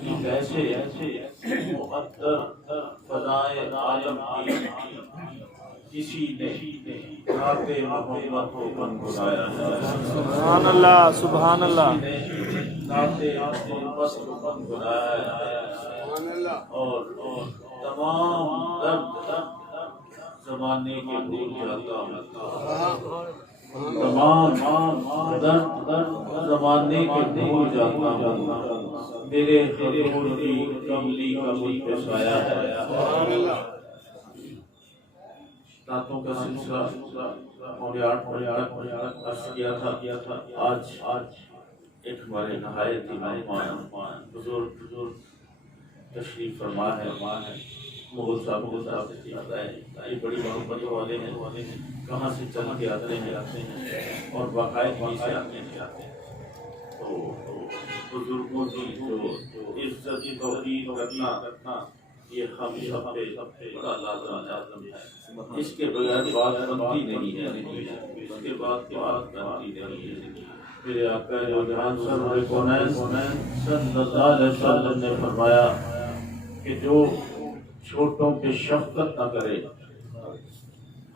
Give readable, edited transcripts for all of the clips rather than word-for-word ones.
کی کیسے مقدر فضائے عالم کی کسی نے ذات محمد کو بن بلایا ہے۔ سبحان اللہ، سبحان اللہ، ذات محمد کو بن بلایا ہے، اور تمام درد زمانے کے بھول جاتا ہوں، تمام درد زمانے کے بھول جاتا ہوں، میرے حضور کی کملی کا مجھ پہ سایہ ہے۔ راتوں کا سلسلہ پونے 8 بجے تک عرض کیا تھا۔ آج ایک ہمارے نہایت ہی مہمان بزرگ تشریف فرما ہے، مغل صاحب یہ بڑی محبت والے ہیں، کہاں سے چل کے آتے ہیں اور باقاعدگی سے آتے ہیں۔ تو بزرگوں کی جو عزت توقیر کرنا یہ ہم سب پہ بڑا لازم ہے، اس کے بغیر بات بنتی نہیں ہے، اس کے بعد بات بنتی نہیں ہے۔ میرے آقا جو جہان سرور کونین صلی اللہ علیہ وسلم نے فرمایا کہ جو چھوٹوں پہ شفقت نہ کرے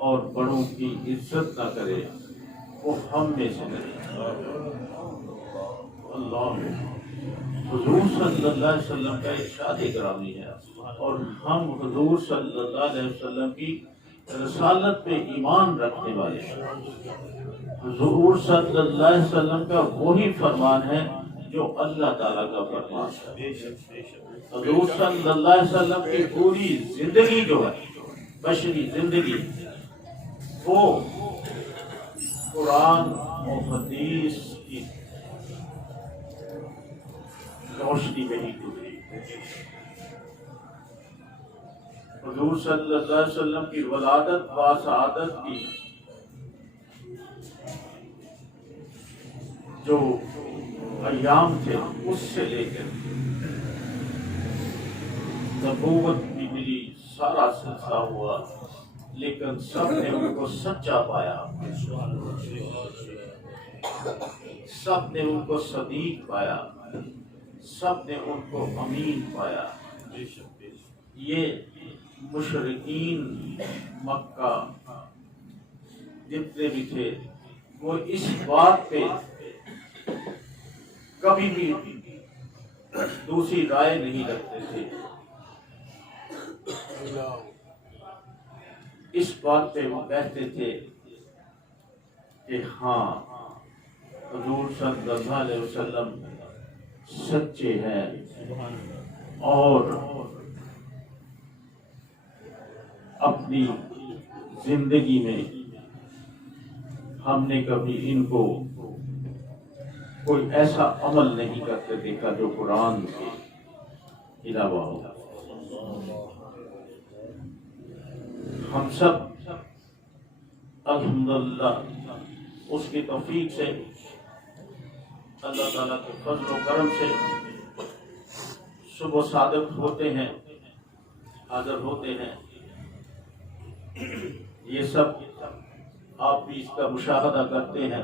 اور بڑوں کی عزت نہ کرے وہ ہم میں سے نہیں۔ اللہ حضور صلی اللہ علیہ وسلم کا ارشاد گرامی ہے، اور ہم حضور صلی اللہ علیہ وسلم کی رسالت پہ ایمان رکھنے والے ہیں۔ حضور صلی اللہ علیہ وسلم کا وہی فرمان ہے جو اللہ تعالیٰ کا فرمان ہے۔ حضور صلی اللہ علیہ وسلم کی پوری زندگی جو ہے، بشری زندگی، وہ قرآن و حدیث کی روشنی میں ہی گزری۔ حضور صلی اللہ علیہ وسلم کی ولادت و سعادت کی جو ایام تھے اس سے لے کر نبوت بھی ملی، سارا سلسلہ ہوا، لیکن سب نے ان کو سچا پایا، سب نے ان کو صدیق پایا، سب نے ان کو امین پایا۔ یہ مشرکین مکہ جتنے بھی تھے وہ اس بات پہ کبھی بھی دوسری رائے نہیں رکھتے تھے، اس بات پہ وہ کہتے تھے کہ ہاں حضور صلی اللہ علیہ وسلم سچے ہیں، اور اپنی زندگی میں ہم نے کبھی ان کو کوئی ایسا عمل نہیں کرتے دیکھا جو قرآن کے علاوہ ہو۔ ہم سب الحمدللہ اس کی توفیق سے، اللہ تعالیٰ کے فضل و کرم سے صبح صادق ہوتے ہیں، حاضر ہوتے ہیں۔ یہ سب آپ بھی اس کا مشاہدہ کرتے ہیں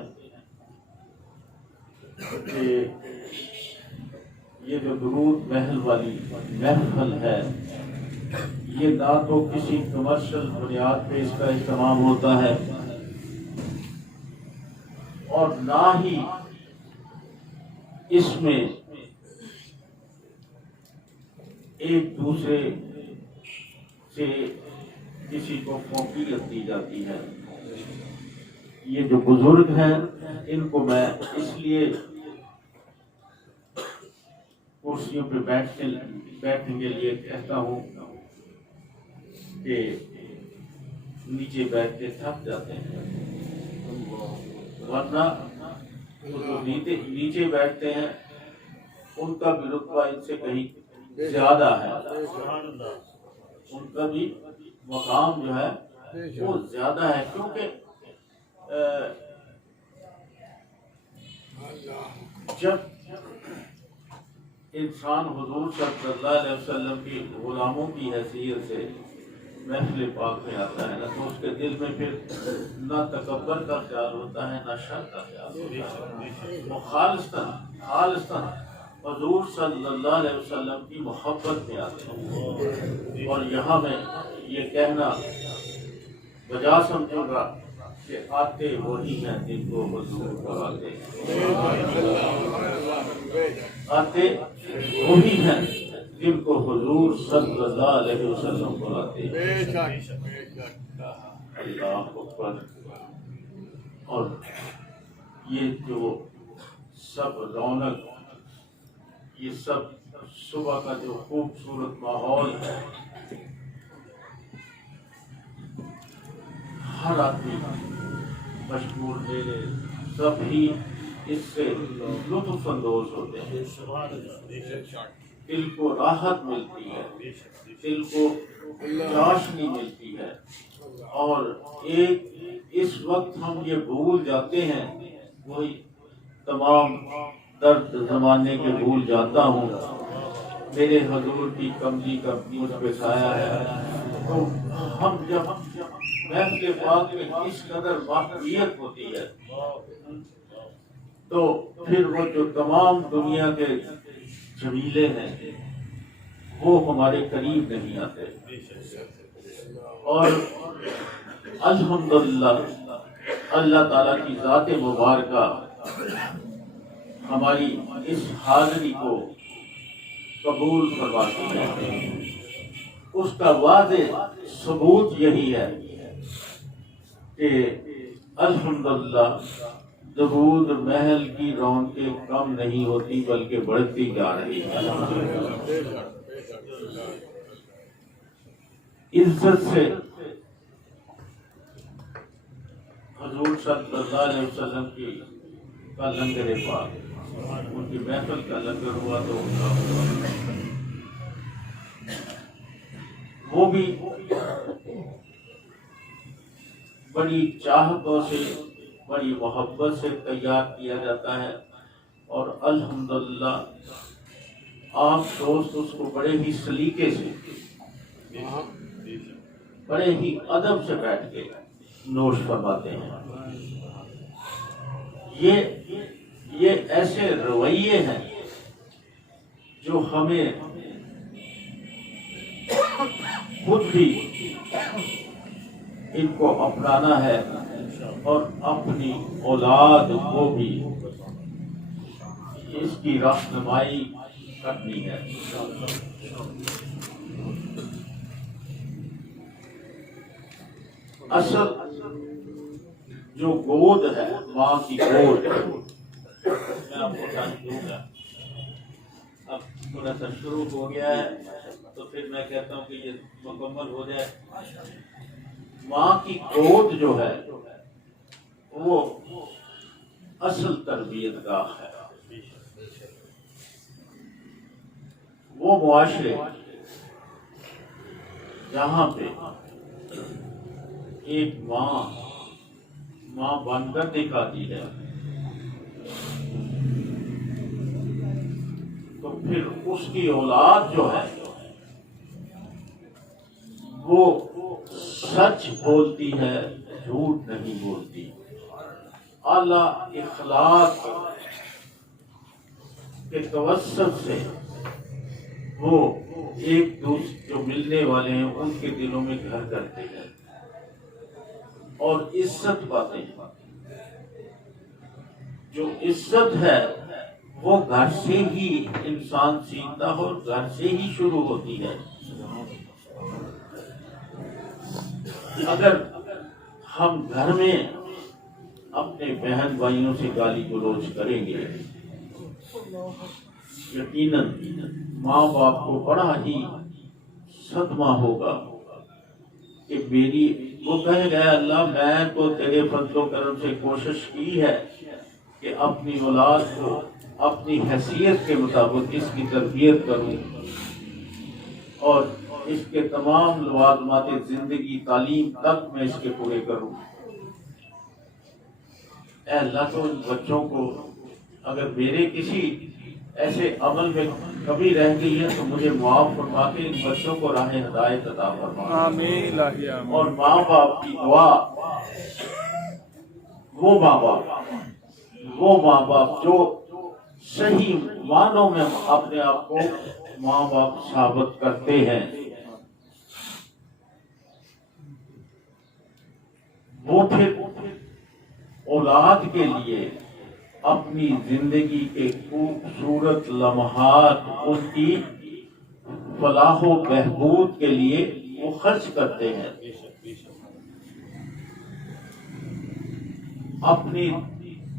کہ یہ جو درود محل والی محفل ہے، یہ نہ تو کسی کمرشل بنیاد پہ اس کا اہتمام ہوتا ہے، اور نہ ہی اس میں ایک دوسرے سے کسی کو فوقیت دی جاتی ہے۔ یہ جو بزرگ ہیں ان کو میں اس لیے کرسیوں پہ بیٹھنے کے لیے کہتا ہوں کہ نیچے بیٹھ کے تھک جاتے ہیں، ورنہ جو نیچے بیٹھتے ہیں ان کا بھی رتبہ ان سے کہیں زیادہ ہے، ان کا بھی مقام جو ہے وہ زیادہ ہے، کیونکہ جب انسان حضور صلی اللہ علیہ وسلم کی غلاموں کی حیثیت سے محفل پاک میں آتا ہے نا، تو اس کے دل میں پھر نہ تکبر کا خیال ہوتا ہے، نہ شر کا خیال ہوتا ہے، وہ خالصتاً حضور صلی اللہ علیہ وسلم کی محبت میں آتے ہیں. اور یہاں میں یہ کہنا بجا سمجھوں گا کہ آتے وہی ہیں جن کو حضور بلاتے ہیں. آتے وہی ہیں جن کو حضور صلی اللہ علیہ وسلم بلاتے ہیں. اللہ اکبر. اور یہ جو سب رونق، یہ سب صبح کا جو خوبصورت ماحول ہے، ہر آدمی مشغول میلے سب ہی اس سے لطف اندوز ہوتے ہیں. دل کو راحت ملتی ہے، دل کو چاشنی ملتی ہے. اور ایک اس وقت ہم یہ بھول جاتے ہیں، وہی تمام درد زمانے کے بھول جاتا ہوں، میرے حضور کی کملی کا مجھ پہ سایہ ہے. تو ہم جب محفل پاک میں اس قدر واقعیت ہوتی ہے تو پھر وہ جو تمام دنیا کے جمیلے ہیں وہ ہمارے قریب نہیں آتے. اور الحمدللہ اللہ تعالیٰ کی ذات مبارکہ ہماری اس حاضری کو قبول فرماتی ہے. اس کا واضح ثبوت یہی ہے کہ الحمدللہ درود محل کی رونقیں کم نہیں ہوتی بلکہ بڑھتی جا رہی ہے. عزت سے حضور صلی اللہ علیہ وسلم کی کا لنگر پاک، ان کی محفل کا لنگر ہوا تو ان کا وہ بھی بڑی چاہتوں سے، بڑی محبت سے تیار کیا جاتا ہے. اور الحمدللہ آپ دوست اس کو بڑے ہی سلیقے سے، بڑے ہی ادب سے بیٹھ کے نوش فرماتے ہیں. یہ ایسے رویے ہیں جو ہمیں خود بھی ان کو اپنانا ہے اور اپنی اولاد کو بھی اس کی رہنمائی کرنی ہے. اصل جو گود ہے، ماں کی گود، میں آپ کو ٹائم دوں گا. اب تھوڑا سا شروع ہو گیا ہے تو پھر میں کہتا ہوں کہ یہ مکمل ہو جائے. ماں کی گود جو ہے وہ اصل تربیت گاہ ہے. وہ معاشرے جہاں پہ ایک ماں بن کر دکھاتی ہے تو پھر اس کی اولاد جو ہے وہ سچ بولتی ہے، جھوٹ نہیں بولتی. اعلیٰ اخلاق کے توسط سے وہ ایک دوسرے جو ملنے والے ہیں ان کے دلوں میں گھر کرتے ہیں اور عزت پاتے ہیں. جو عزت ہے وہ گھر سے ہی انسان سیکھتا ہے اور گھر سے ہی شروع ہوتی ہے. اگر ہم گھر میں اپنے بہن بھائیوں سے گالی گلوچ کریں گے، یقیناً ماں باپ کو بڑا ہی صدمہ ہوگا کہ وہ کہے گا اللہ میں تو تیرے فضل و کرم سے کوشش کی ہے کہ اپنی اولاد کو اپنی حیثیت کے مطابق اس کی تربیت کروں اور اس کے تمام لوازمات زندگی تعلیم تک میں اس کے پورے کروں. اے اللہ تو ان بچوں کو اگر میرے کسی ایسے عمل میں کمی رہ گئی ہے تو مجھے معاف فرما کے ان بچوں کو راہ ہدایت عطا فرما. آمین. اور ماں باپ کی دعا، وہ ماں باپ جو صحیح معنوں میں اپنے آپ کو ماں باپ ثابت کرتے ہیں، وہ پھر اولاد کے لیے اپنی زندگی کے خوبصورت لمحات ان کی فلاح و بہبود کے لیے وہ خرچ کرتے ہیں، اپنی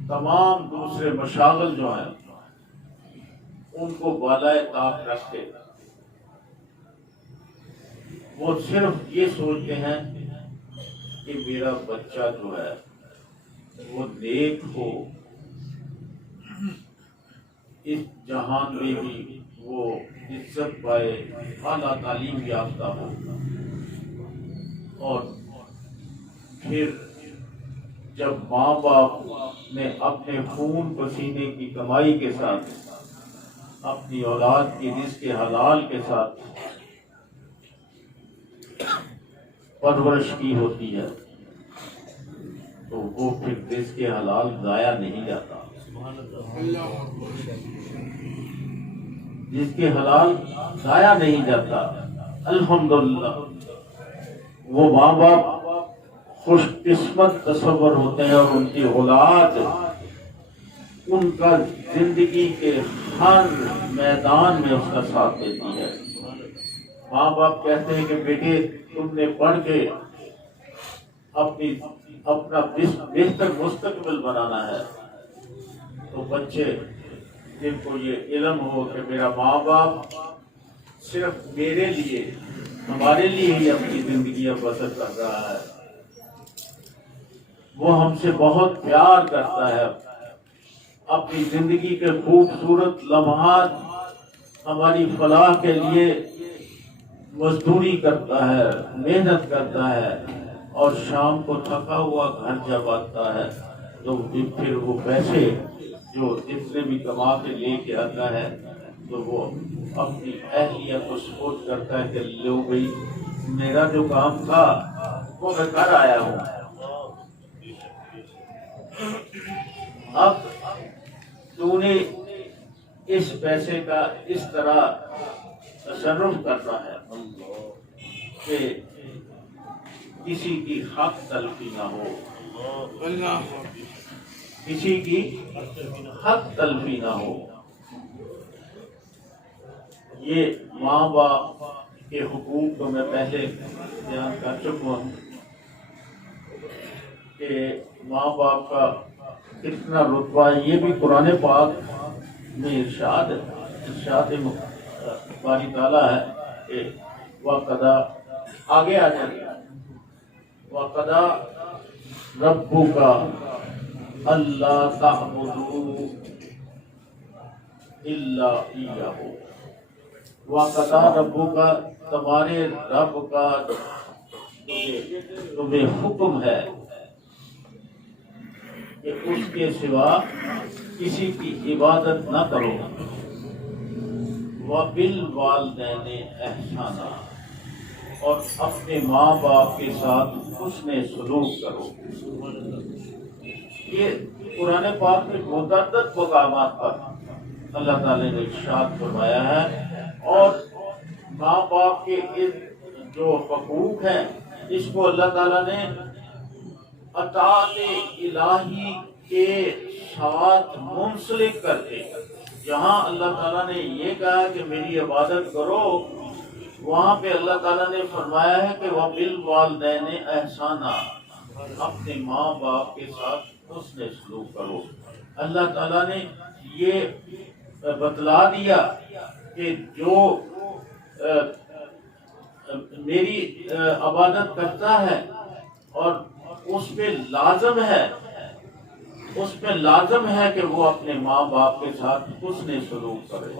تمام دوسرے مشاغل جو ہیں ان کو بالائے طاق رکھ کے وہ صرف یہ سوچتے ہیں کہ میرا بچہ جو ہے وہ نیک ہو، اس جہان میں بھی وہ عزت پائے، اعلیٰ تعلیم یافتہ ہو، اور پھر جب ماں باپ نے اپنے خون پسینے کی کمائی کے ساتھ اپنی اولاد کی رزق حلال کے ساتھ پرورش کی ہوتی ہے تو وہ پھر رزق حلال ضائع نہیں جاتا، رزق حلال ضائع نہیں جاتا۔ الحمدللہ وہ ماں باپ خوش قسمت تصور ہوتے ہیں اور ان کی اولاد ان کا زندگی کے ہر میدان میں اس کا ساتھ دیتی ہے۔ ماں باپ کہتے ہیں کہ بیٹے تم نے پڑھ کے اپنا بہتر مستقبل بنانا ہے، تو بچے جن کو یہ علم ہو کہ میرا ماں باپ صرف میرے لیے، ہمارے لیے ہی اپنی زندگی بسر کر رہا ہے، وہ ہم سے بہت پیار کرتا ہے، اپنی زندگی کے خوبصورت لمحات ہماری فلاح کے لیے مزدوری کرتا ہے، محنت کرتا ہے، اور شام کو تھکا ہوا گھر جب آتا ہے تو پھر وہ پیسے جو جتنے بھی کما کے لے کے آتا ہے تو وہ اپنی اہلیہ کو سپورٹ کرتا ہے کہ لو بھائی میرا جو کام تھا وہ میں کر آیا ہوں۔ اب تو نے اس پیسے کا اس طرح تصرف کرنا ہے کہ کسی کی حق تلفی نہ ہو، کسی کی حق تلفی نہ ہو۔ یہ ماں باپ کے حقوق کو میں پہلے بیان کر چکا ہوں کہ ماں باپ کا کتنا رتبہ ہے، یہ بھی قرآن پاک میں ارشاد باری تعالیٰ ہے کہ وَقَضَىٰ آگے آ جائے وَقَضَىٰ رَبُّكَ أَلَّا تَعْبُدُوا إِلَّا إِيَّاهُ، وَقَضَىٰ رَبُّكَ تمہارے رب کا تمہیں حکم ہے کہ اس کے سوا کسی کی عبادت نہ کرو، وَبِالْوَالِدَيْنِ إِحْسَانًا، اور اپنے ماں باپ کے ساتھ حسن سلوک کرو۔ یہ قرآن پاک میں متعدد مقامات پر اللہ تعالی نے ارشاد فرمایا ہے، اور ماں باپ کے جو حقوق ہیں اس کو اللہ تعالیٰ نے اطاعت الہی کے ساتھ منسلک کر کے، جہاں اللہ تعالیٰ نے یہ کہا کہ میری عبادت کرو، وہاں پہ اللہ تعالیٰ نے فرمایا ہے کہ وَبِالْوَالِدَيْنِ إِحْسَانًا، اپنے ماں باپ کے ساتھ حسن سلوک کرو۔ اللہ تعالیٰ نے یہ بتلا دیا کہ جو میری عبادت کرتا ہے اور اس پہ لازم ہے کہ وہ اپنے ماں باپ کے ساتھ حسن سلوک کرے۔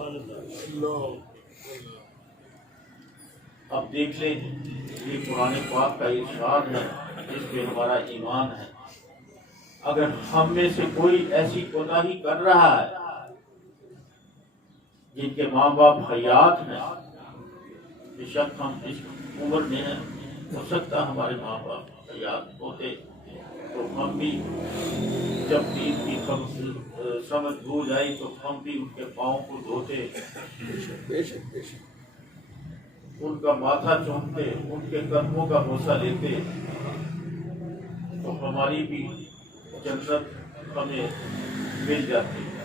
اب دیکھ لیں یہ قرآن پاک کا ارشاد ہے، اس پہ ہمارا ایمان ہے۔ اگر ہم میں سے کوئی ایسی کوتاہی کر رہا ہے جن کے ماں باپ حیات ہیں، بے شک ہم اس عمر میں ہیں، ہو سکتا ہمارے ماں باپ حیات ہوتے تو ہم بھی جب دین کی سمجھ بھول آئی تو ہم بھی ان کے پاؤں کو دھوتے، ان کا ماتھا چومتے، ان کے قدموں کا بوسہ لیتے، تو ہماری بھی جنت ہمیں مل جاتی ہے۔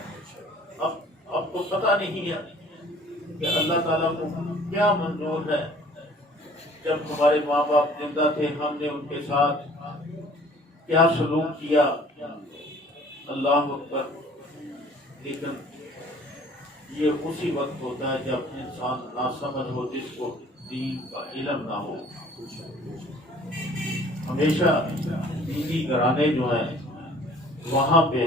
اب تو پتہ نہیں ہے کہ اللہ تعالیٰ کو کیا منظور ہے۔ جب ہمارے ماں باپ زندہ تھے ہم نے ان کے ساتھ کیا سلوک کیا، اللہ اکبر۔ لیکن یہ اسی وقت ہوتا ہے جب انسان ناسمجھ ہو، جس کو دین کا علم نہ ہو۔ ہمیشہ دینی گھرانے جو ہیں وہاں پہ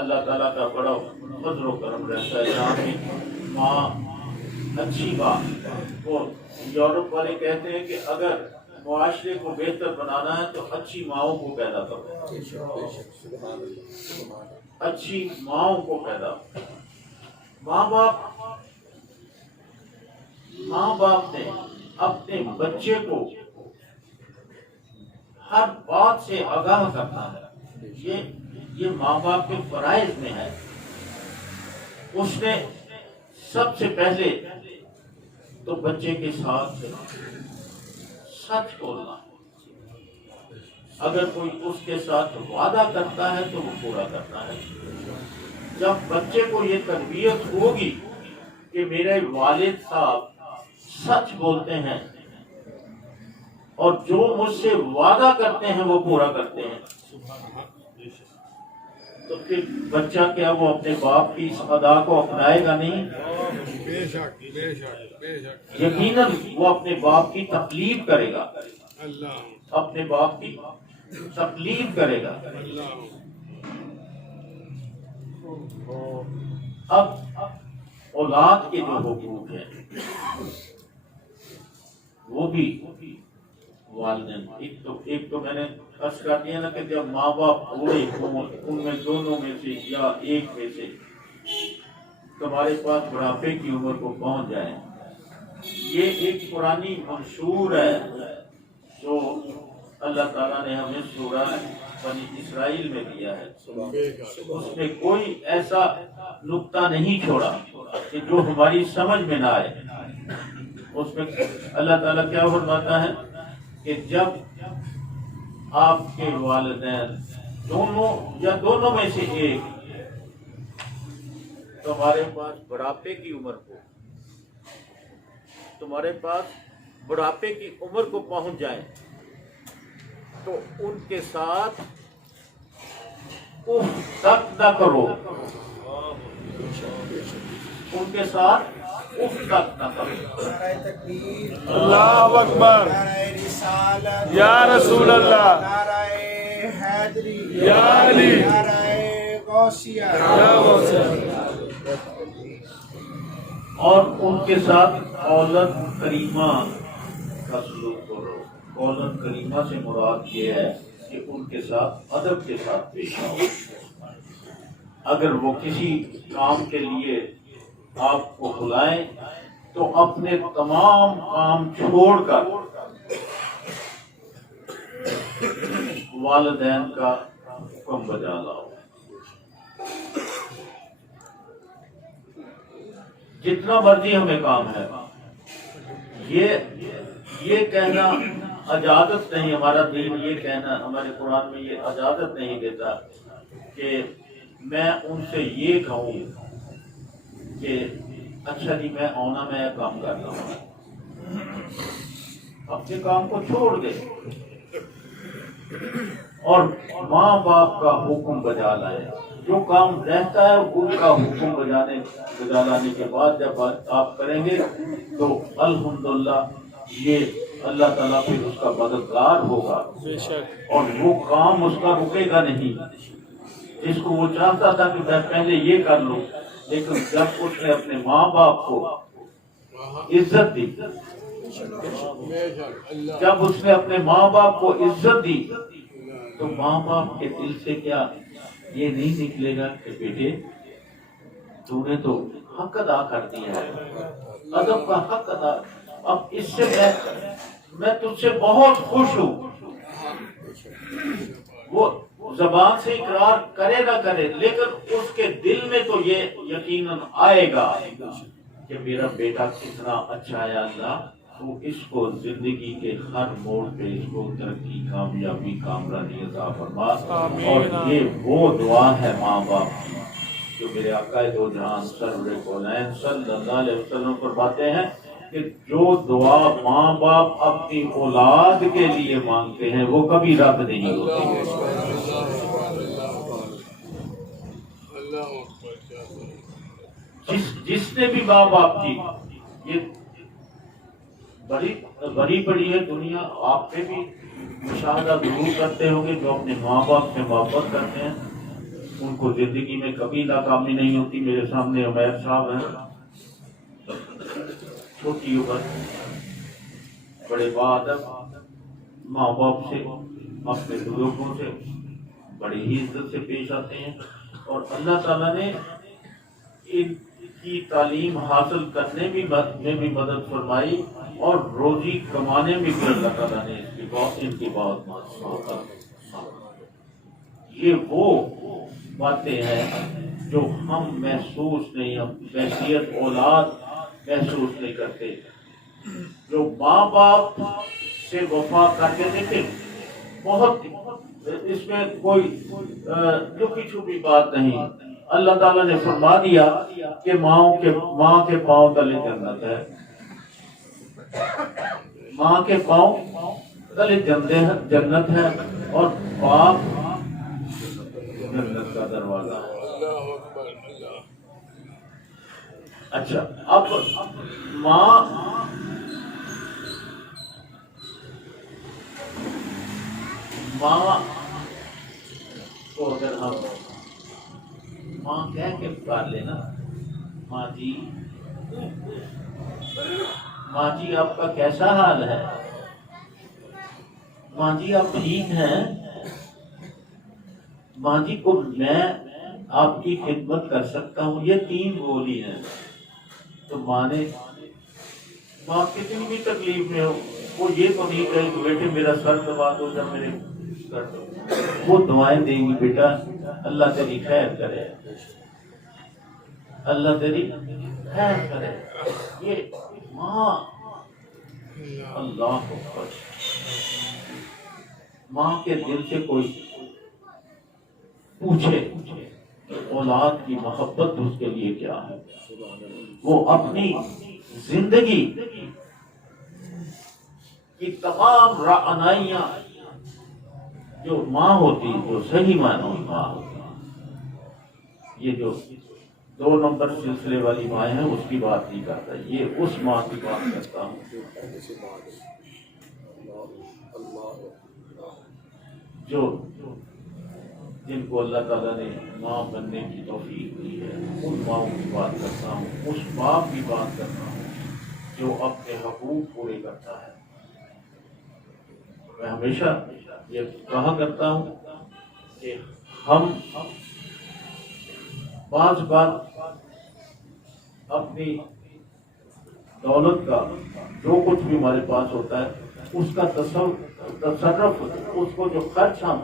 اللہ تعالیٰ کا بڑا فضل و کرم رہتا ہے، جہاں پہ ماں اچھی بات۔ وہ یورپ والے کہتے ہیں کہ اگر معاشرے کو بہتر بنانا ہے تو اچھی ماؤں کو پیدا کرو، اچھی ماؤں کو پیدا کرو۔ ماں باپ نے اپنے بچے کو ہر بات سے آگاہ کرنا ہے، یہ ماں باپ کے فرائض میں ہے۔ اس نے سب سے پہلے تو بچے کے ساتھ سچ بولنا، اگر کوئی اس کے ساتھ وعدہ کرتا ہے تو وہ پورا کرتا ہے۔ جب بچے کو یہ تربیت ہوگی کہ میرے والد صاحب سچ بولتے ہیں اور جو مجھ سے وعدہ کرتے ہیں وہ پورا کرتے ہیں، تو پھر بچہ کیا وہ اپنے باپ کی اس ادا کو اپنائے گا نہیں؟ بے شک بے شک بے شک، یقیناً وہ اپنے باپ کی تکلیف کرے گا، اللہ اپنے باپ کی تکلیف کرے گا۔ اللہ اب اولاد کے جو حقوق ہیں وہ بھی والدین، ایک تو میں نے عرض کر دیا نا کہ جب ماں باپ بوڑھے ہوں، ان میں دونوں میں سے یا ایک میں سے تمہارے پاس بڑھاپے کی عمر کو پہنچ جائے، یہ ایک پرانی منشور ہے جو اللہ تعالیٰ نے ہمیں سورہ بنی اسرائیل میں دیا ہے۔ اس میں کوئی ایسا نقطہ نہیں چھوڑا کہ جو ہماری سمجھ میں نہ آئے۔ اس میں اللہ تعالیٰ کیا فرماتا ہے کہ جب آپ کے والدین دونوں یا دونوں میں سے ایک تمہارے پاس بڑھاپے کی عمر کو پہنچ جائیں تو ان کے ساتھ اف تک نہ کرو، ان کے ساتھ اف تک نہ کرو۔ اللہ اکبر، یا رسول اللہ، نعرہ حیدری، یا علی، نعرہ غوثیہ، یا غوثیہ۔ اور ان کے ساتھ قولت کریمہ کا سلوک کرو۔ قولت کریمہ سے مراد یہ ہے کہ ان کے ساتھ ادب کے ساتھ پیش آؤ۔ اگر وہ کسی کام کے لیے آپ کو بلائیں تو اپنے تمام کام چھوڑ کر والدین کا حکم بجا لاؤ۔ جتنا مرضی ہمیں کام ہے، یہ کہنا اجازت نہیں، ہمارا دین یہ کہنا، ہمارے قرآن میں یہ اجازت نہیں دیتا کہ میں ان سے یہ کہوں کہ اچھا جی میں آنا، میں کام کرتا ہوں۔ اپنے کام کو چھوڑ دے اور ماں باپ کا حکم بجا لائے۔ جو کام رہتا ہے ان کا حکم بجا لانے کے بعد جب آپ کریں گے تو الحمدللہ یہ اللہ تعالیٰ پھر اس کا مددگار ہوگا، اور وہ کام اس کا رکے گا نہیں۔ جس کو وہ چاہتا تھا کہ میں پہلے یہ کر لوں، لیکن جب اس نے اپنے ماں باپ کو عزت دی، جب اس نے اپنے ماں باپ کو عزت دی تو ماں باپ کے دل سے کیا یہ نہیں نکلے گا کہ بیٹے تو نے تو حق ادا کر دیا ہے، ادب کا حق ادا، اب اس سے میں تجھ سے بہت خوش ہوں، وہ زبان سے اقرار کرے نہ کرے، لیکن اس کے دل میں تو یہ یقیناً آئے گا کہ میرا بیٹا کتنا اچھا ہے اللہ، تو اس کو زندگی کے ہر موڑ پہ اس کو ترقی، کامیابی، کامرانی عطا فرما۔ اور یہ وہ دعا ہے ماں باپ کی جو میرے آقا دو جہان سرور کونین صلی اللہ علیہ وسلم فرماتے ہیں کہ جو دعا ماں باپ اپنی اولاد کے لیے مانگتے ہیں وہ کبھی رد نہیں ہوتی۔ جس نے بھی ماں باپ کی، یہ بڑی بڑی ہے دنیا، آپ پہ بھی مشاہدہ ضرور کرتے ہوں گے، جو اپنے ماں باپ سے محبت کرتے ہیں ان کو زندگی میں کبھی ناکامی نہیں ہوتی۔ میرے سامنے عمیر صاحب ہیں، چھوٹی عمر، بڑے باادب، ماں باپ سے، اپنے بزرگوں سے بڑی ہی عزت سے پیش آتے ہیں، اور اللہ تعالیٰ نے ان کی تعلیم حاصل کرنے میں بھی مدد فرمائی، اور روزی کمانے میں بھی اللہ تعالیٰ نے ان کی بہت مدد۔ یہ وہ باتیں ہیں جو ہم محسوس نہیں، ہم بحیثیت اولاد محسوس نہیں کرتے۔ جو ماں باپ سے وفا کرتے تھے بہت، اس میں کوئی لکی چھپی بات نہیں۔ اللہ تعالیٰ نے فرما دیا کہ ماں کے پاؤں تلے جنت ہے، ماں کے پاؤں تلے جنت ہے، اور باپ جنت کا دروازہ ہے۔ اچھا، اب ماں کو اگر ہم ماں کہہ کے پکار لینا، ماں جی، ماں جی آپ کا کیسا حال ہے، ماں جی آپ ٹھیک ہیں، ماں جی کو میں آپ کی خدمت کر سکتا ہوں، یہ 3 بولی ہیں۔ تو ماں کتنی بھی تکلیف میں ہو، وہ یہ تو نہیں کہے کہ بیٹے میرا سر دبا دو یا میرے کر دو، وہ دعائیں دیں گی، بیٹا اللہ تیری خیر کرے، اللہ تیری خیر کرے۔ یہ ماں، اللہ اکبر، ماں کے دل سے کوئی پوچھے اولاد کی محبت اس کے لیے کیا ہے، وہ اپنی زندگی کی تمام رعنائیاں جو ماں ہوتی، جو صحیح معنوں میں ماں ہوتی، یہ جو 2 نمبر سلسلے والی مائیں ہیں اس کی بات نہیں کرتا، یہ اس ماں کی بات کرتا ہوں جو جن کو اللہ تعالیٰ نے ماں بننے کی توفیق دی ہے، ان ماؤں کی بات کرتا ہوں، اس باپ کی بات کرتا ہوں جو اپنے حقوق پورے کرتا ہے۔ میں ہمیشہ یہ کہا کرتا ہوں کہ ہم بعض بات اپنی دولت کا جو کچھ بھی ہمارے پاس ہوتا ہے اس کا تصرف، اس کو جو خرچ ہم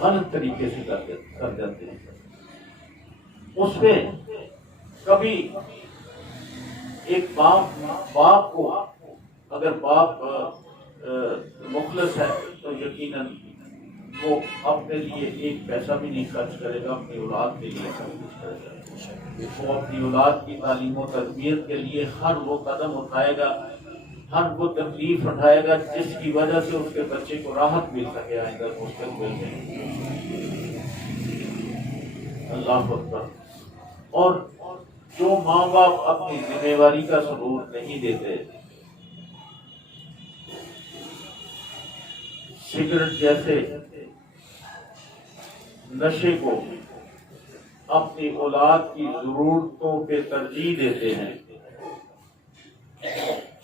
غلط طریقے سے کر دیتے ہیں، اس پہ کبھی ایک باپ کو اگر باپ مخلص ہے تو یقیناً وہ اپنے لیے ایک پیسہ بھی نہیں خرچ کرے گا، اپنی اولاد کے لیے سب کچھ کرے گا، وہ اپنی اولاد کی تعلیم و تربیت کے لیے ہر وہ قدم اٹھائے گا، ہر وہ تکلیف اٹھائے گا جس کی وجہ سے اس کے بچے کو راحت مل سکے آئندہ مستقبل میں۔ اللہ اکبر۔ اور جو ماں باپ اپنی ذمہ داری کا ثبوت نہیں دیتے، سگریٹ جیسے نشے کو اپنی اولاد کی ضرورتوں پہ ترجیح دیتے ہیں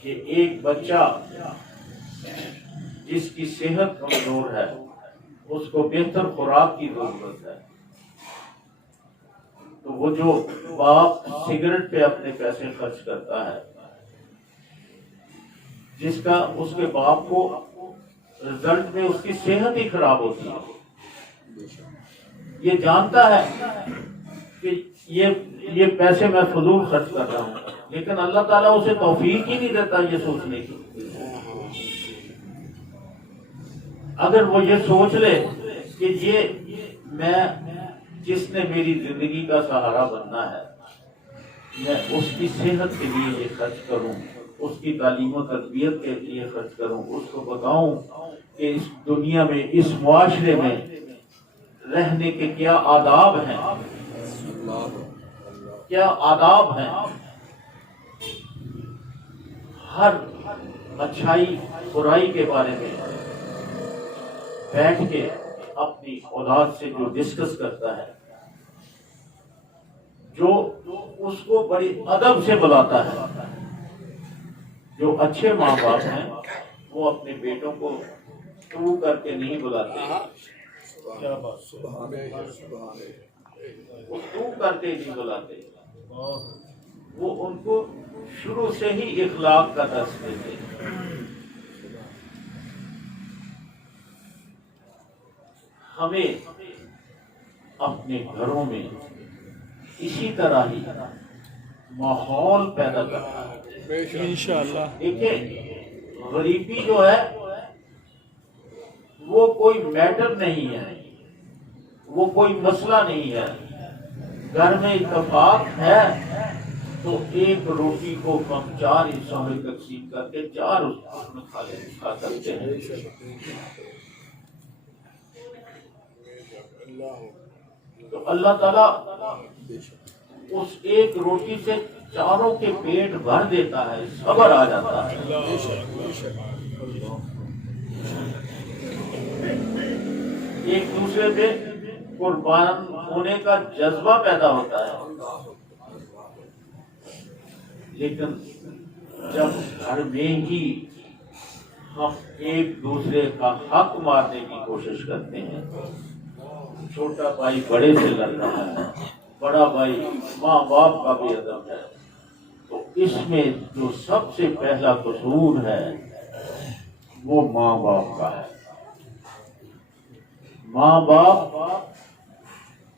کہ ایک بچہ جس کی صحت کمزور ہے اس کو بہتر خوراک کی ضرورت ہے، تو وہ جو باپ سگریٹ پہ اپنے پیسے خرچ کرتا ہے، جس کا اس کے باپ کو رزلٹ میں اس کی صحت ہی خراب ہوتی ہے. یہ جانتا ہے کہ یہ پیسے میں فضول خرچ کر رہا ہوں، لیکن اللہ تعالیٰ اسے توفیق ہی نہیں دیتا یہ سوچنے کی. اگر وہ یہ سوچ لے کہ میں جس نے میری زندگی کا سہارا بننا ہے، میں اس کی صحت کے لیے یہ خرچ کروں، اس کی تعلیم و تربیت کے لیے خرچ کروں، اس کو بتاؤں کہ اس دنیا میں، اس معاشرے میں رہنے کے کیا آداب ہیں، کیا آداب ہیں. ہر اچھائی برائی کے بارے میں بیٹھ کے اپنی اولاد سے جو ڈسکس کرتا ہے، جو اس کو بڑی ادب سے بلاتا ہے. جو اچھے ماں باپ ہیں وہ اپنے بیٹوں کو تو کر کے نہیں بلاتے، وہ تو کر کے نہیں بلاتے، وہ ان کو شروع سے ہی اخلاق کا درس دیتے. ہمیں اپنے گھروں میں اسی طرح ہی ماحول پیدا کرنا ہے. انشاءاللہ. دیکھیں، غریبی جو ہے وہ کوئی میٹر نہیں ہے، وہ کوئی مسئلہ نہیں ہے. گھر میں اتفاق ہے تو ایک روٹی کو ہم 4 حصوں میں تقسیم کر کے 4 اس میں کھا سکتے ہیں. تو اللہ تعالیٰ اس ایک روٹی سے چاروں کے پیٹ بھر دیتا ہے، صبر آ جاتا ہے. ایک دوسرے پہ قربان ہونے کا جذبہ پیدا ہوتا ہے. لیکن جب گھر میں ہی ہم ایک دوسرے کا حق مارنے کی کوشش کرتے ہیں، چھوٹا بھائی بڑے سے لڑ رہا ہے، بڑا بھائی ماں باپ کا بھی ادب ہے، تو اس میں جو سب سے پہلا قصور ہے وہ ماں باپ کا ہے. ماں باپ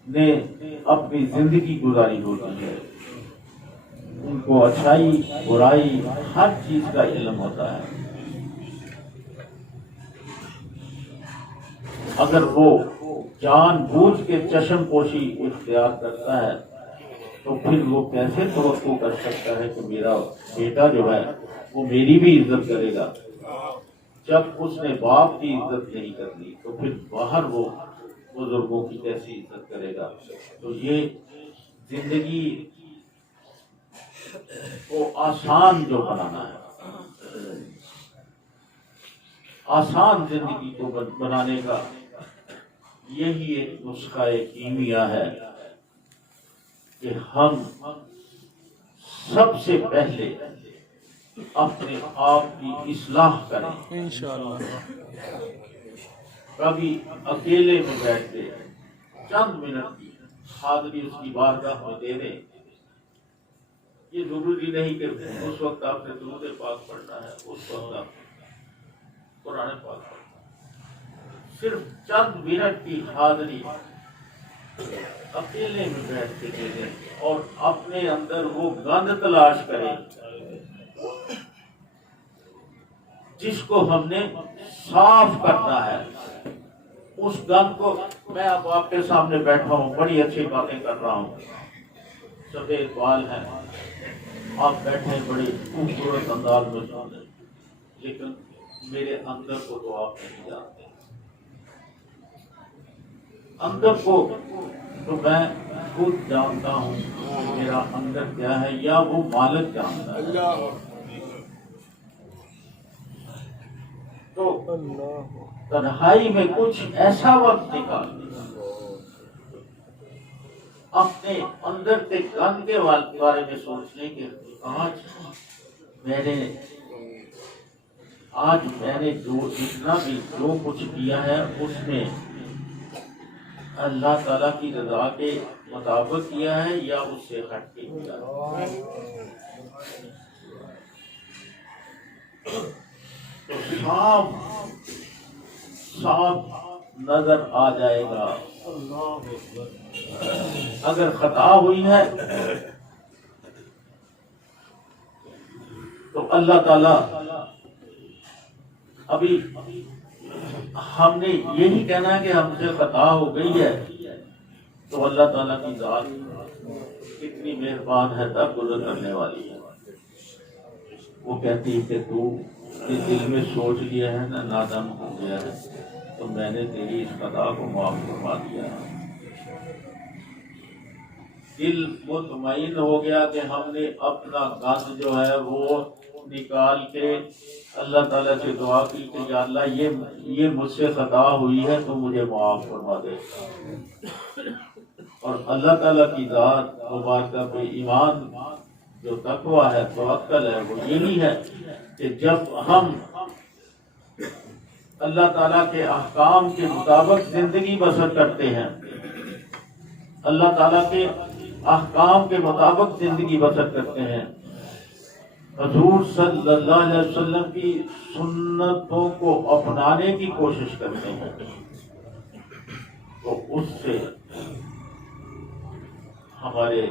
نے اپنی زندگی گزاری ہوتی ہے، ان کو اچھائی برائی ہر چیز کا علم ہوتا ہے. اگر وہ جان بوجھ کے چشم پوشی اختیار کرتا ہے تو پھر وہ کیسے توقع کر سکتا ہے کہ میرا بیٹا جو ہے وہ میری بھی عزت کرے گا؟ جب اس نے باپ کی عزت نہیں کرنی تو پھر باہر وہ بزرگوں کی کیسی عزت کرے گا؟ تو یہ زندگی کو آسان جو بنانا ہے، آسان زندگی کو بنانے کا یہی ایک نسخہ کیمیا ہے کہ ہم سب سے پہلے اپنے آپ کی اصلاح کریں. انشاءاللہ. کبھی اکیلے میں بیٹھ کے چند منٹ کی حاضری اس کی بارگاہ میں دے دیں. یہ ضروری نہیں کہ اس وقت آپ نے درود پاک پڑھنا ہے، اس وقت آپ قرآن پاک پڑھنا ہے. صرف چند منٹ کی حاضری اکیلے میں بیٹھ کے دے دیں اور اپنے اندر وہ گند تلاش کریں جس کو ہم نے صاف کرنا ہے. اس گند کو، میں اب آپ کے سامنے بیٹھا ہوں، بڑی اچھی باتیں کر رہا ہوں، سفید بال ہیں، آپ بیٹھے بڑی خوبصورت انداز میں سن رہے، لیکن میرے اندر کو تو آپ نہیں جانتے. اندر کو تو میں خود جانتا ہوں میرا اندر کیا ہے، یا وہ مالک جانتا ہے. تو تنہائی میں کچھ ایسا وقت نکال اپنے اندر کے گند کے بارے میں سوچنے کے آج میں نے جو جتنا بھی جو کچھ کیا ہے اس میں اللہ تعالیٰ کی رضا کے مطابق کیا ہے یا اس سے ہٹ کے کیا ہے. تو شام صاف نظر آ جائے گا۔ اگر خطا ہوئی ہے تو اللہ تعالی ابھی ہم نے یہی کہنا ہے کہ ہم سے خطا ہو گئی ہے، تو اللہ تعالیٰ کی ذات کتنی مہربان ہے، درگزر کرنے والی ہے۔ وہ کہتی ہے کہ تو اس دل میں سوچ لیا ہے نا، نادم ہو گیا ہے، تو میں نے تیری اس خطا کو معاف فرما دیا ہے۔ دل مطمئن ہو گیا کہ ہم نے اپنا گند جو ہے وہ نکال کے اللہ تعالیٰ سے دعا کی کہ یا اللہ یہ مجھ سے خطا ہوئی ہے تو مجھے معاف فرما دے۔ اور اللہ تعالیٰ کی ذات مبارکہ پہ ایمان جو تقویٰ ہے، توکل ہے، وہ یہی ہے کہ جب ہم اللہ تعالیٰ کے احکام کے مطابق زندگی بسر کرتے ہیں، اللہ تعالیٰ کے احکام کے مطابق زندگی بسر کرتے ہیں، حضور صلی اللہ علیہ وسلم کی سنتوں کو اپنانے کی کوشش کرتے ہیں، تو اس سے ہمارے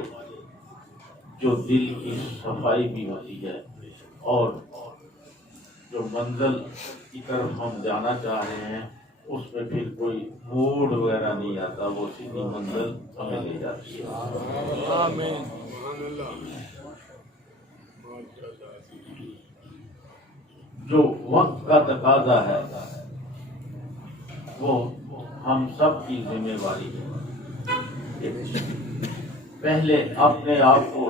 جو دل کی صفائی بھی ہوتی ہے، اور جو منزل کی طرف ہم جانا چاہ رہے ہیں اس میں پھر کوئی موڑ وغیرہ نہیں آتا، وہ سیدھی منزل ہمیں لے جاتی ہے۔ آمین۔ جو وقت کا تقاضا ہے وہ ہم سب کی ذمہ داری ہے۔ پہلے اپنے آپ کو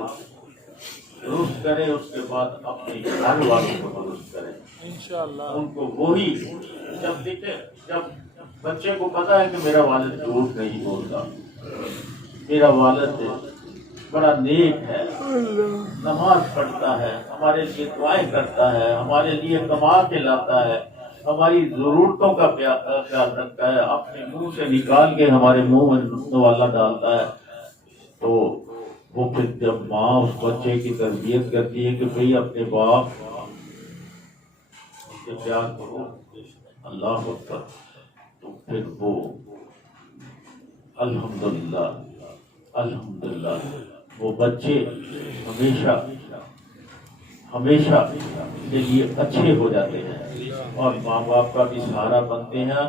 درست کرے، اس کے بعد اپنے گھر والوں کو درست کرے انشاءاللہ۔ ان کو وہی جب دیکھے، جب بچے کو پتا ہے کہ میرا والد جھوٹ نہیں بولتا، میرا والد بڑا نیک ہے، نماز پڑھتا ہے، ہمارے لیے دعائیں کرتا ہے، ہمارے لیے کما کے لاتا ہے، ہماری ضرورتوں کا خیال رکھتا ہے، اپنے منہ سے نکال کے ہمارے منہ میں نوالا ڈالتا ہے، تو وہ پھر جب ماں اس بچے کی تربیت کرتی ہے کہ بھئی اپنے باپ سے پیار کرو، اللہ اکبر، تو پھر وہ الحمدللہ الحمدللہ وہ بچے ہمیشہ کے لیے اچھے ہو جاتے ہیں اور ماں باپ کا بھی سہارا بنتے ہیں،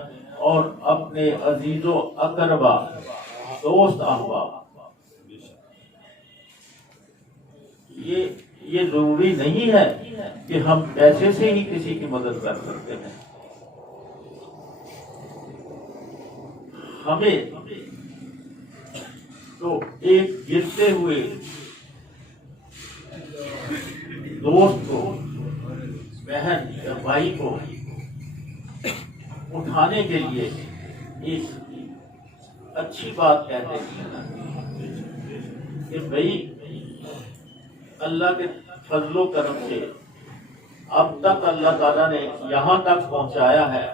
اور اپنے عزیز و اقربا، دوست احباب، یہ ضروری نہیں ہے کہ ہم پیسے سے ہی کسی کی مدد کر سکتے ہیں۔ ہمیں تو ایک گرتے ہوئے دوست کو، بہن یا بھائی کو اٹھانے کے لیے ایک اچھی بات کہتے ہیں کہ بھائی اللہ کے فضل و کرم سے اب تک اللہ تعالیٰ نے یہاں تک پہنچایا ہے،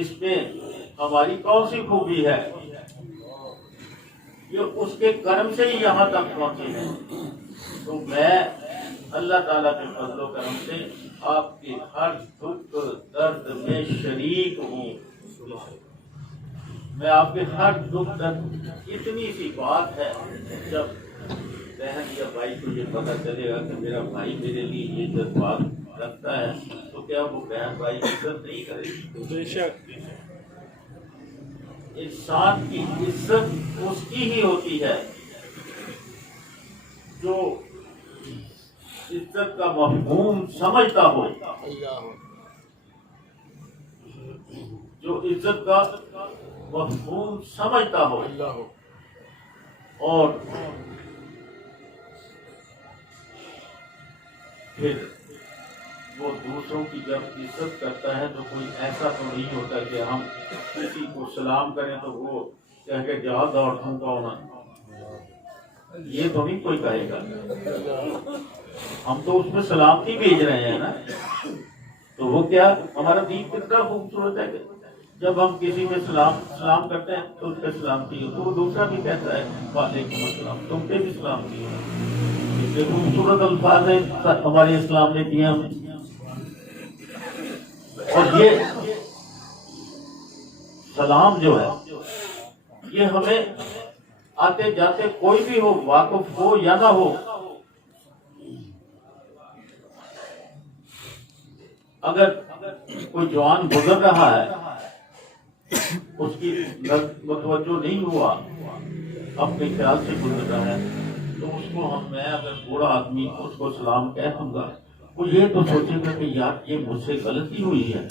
اس میں ہماری کون سی خوبی ہے؟ یہ اس کے کرم سے ہی یہاں تک پہنچے ہیں۔ تو میں اللہ تعالیٰ کے فضل و کرم سے آپ کے ہر دکھ درد میں شریک ہوں، میں آپ کے ہر دکھ درد، اتنی سی بات ہے جب بہن یا بھائی کو یہ پتہ چلے گا کہ میرا بھائی میرے لیے یہ جذبات رکھتا ہے، تو کیا وہ بہن بھائی عزت نہیں کرے گی؟ بے شک۔ انسان کی عزت اس کی ہی ہوتی ہے جو عزت کا مفہوم سمجھتا ہو، جو عزت کا مفہوم سمجھتا ہو، اور پھر وہ دوسروں کی جب عزت کرتا ہے تو کوئی ایسا تو نہیں ہوتا کہ ہم کسی کو سلام کریں تو وہ کہہ کے جا دوڑوں کا ہونا، یہ تو نہیں کوئی کہے گا۔ ہم تو اس میں سلامتی بھیج رہے ہیں نا، تو وہ کیا ہمارا دین کتنا خوبصورت ہے کہ جب ہم کسی پہ سلام کرتے ہیں تو اس پہ سلامتی ہو، تو وہ دوسرا بھی کہتا ہے وعلیکم السلام، تم پہ بھی سلامتی ہو۔ یہ خوبصورت الفاظ ہیں ہمارے اسلام نے دیے ہمیں، اور سلام جو ہے یہ ہمیں آتے جاتے کوئی بھی ہو، واقف ہو یا نہ ہو، اگر کوئی جوان گزر رہا ہے اس کی متوجہ نہیں ہوا، اپنے خیال سے گزر رہا ہے، تو اس کو میں اگر بوڑھا آدمی اس کو سلام کہہ دوں گا، وہ یہ تو سوچے گا کہ یار یہ مجھ سے غلطی ہوئی ہے،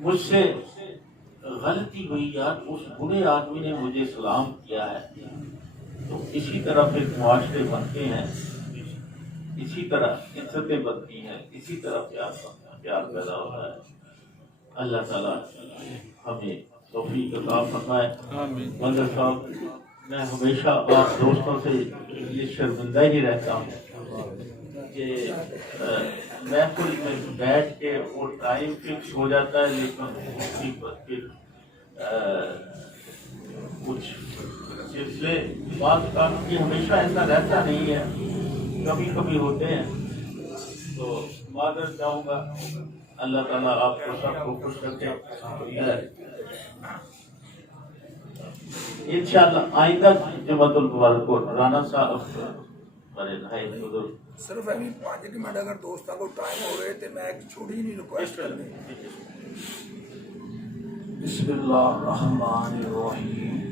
مجھ سے غلطی ہوئی یار، اس بوڑھے آدمی نے مجھے سلام کیا ہے۔ تو اسی طرح پھر معاشرے بنتے ہیں، اسی طرح عزتیں بنتی ہیں، اسی طرح پیار پیدا ہوتا ہے۔ اللہ تعالیٰ ہمیں توفیق عطا فرمائے۔ مندر صاحب، میں ہمیشہ آپ دوستوں سے یہ شرمندہ ہی رہتا ہوں کہ محفل میں بیٹھ کے وہ ٹائم فکس ہو جاتا ہے، لیکن اسی پر پھر کچھ سلسلے بات کام کی ہمیشہ ایسا رہتا نہیں ہے، کبھی کبھی ہوتے ہیں، تو معذرت چاہوں گا۔ اللہ تعالیٰ آپ کو سب کو خوش رکھے۔ انشاءاللہ آئندہ جمعۃ المبارک کو رانا صاحب بڑے نہایت بزرگ صرف ابھی 5 منٹ اگر دوستوں کو ٹائم ہو رہے تو میں ایک چھوٹی نہیں ریکویسٹ کرنی۔ بسم اللہ الرحمن الرحیم۔